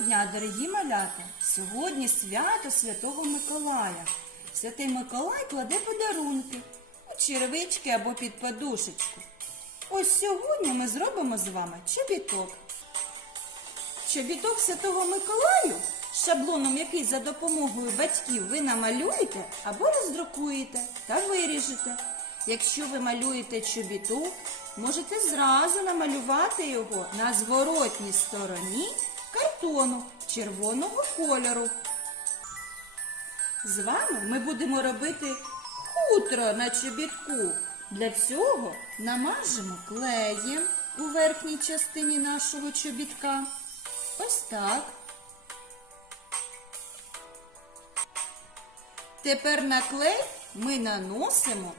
дня, дорогі малята! Сьогодні свято Святого Миколая. Святий Миколай кладе подарунки у черевички або під подушечку. Ось сьогодні ми зробимо з вами чобіток. Чобіток Святого Миколаю, шаблоном який за допомогою батьків ви намалюєте або роздрукуєте та виріжете. Якщо ви малюєте чобіток, можете зразу намалювати його на зворотній стороні картону червоного кольору. З вами ми будемо робити хутро на чобітку. Для цього намажемо клеєм у верхній частині нашого чобітка. Ось так. Тепер на клей ми наносимо,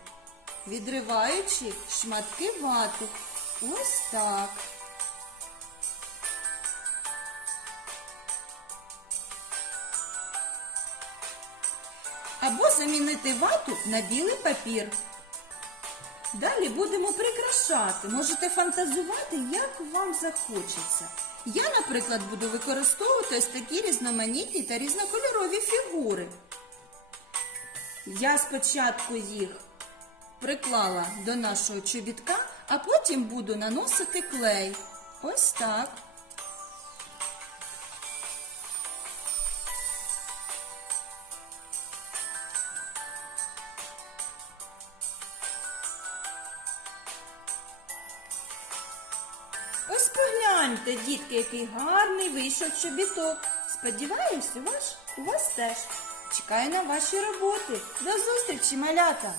відриваючи шматки вати. Ось так. Або замінити вату на білий папір. Далі будемо прикрашати. Можете фантазувати, як вам захочеться. Я, наприклад, буду використовувати ось такі різноманітні та різнокольорові фігури. Я спочатку їх приклала до нашого чобітка, а потім буду наносити клей. Ось так. Ось погляньте, дітки, який гарний вийшов чобіток. Сподіваюсь, у вас, у вас теж. Чекаю на ваші роботи. До зустрічі, малята!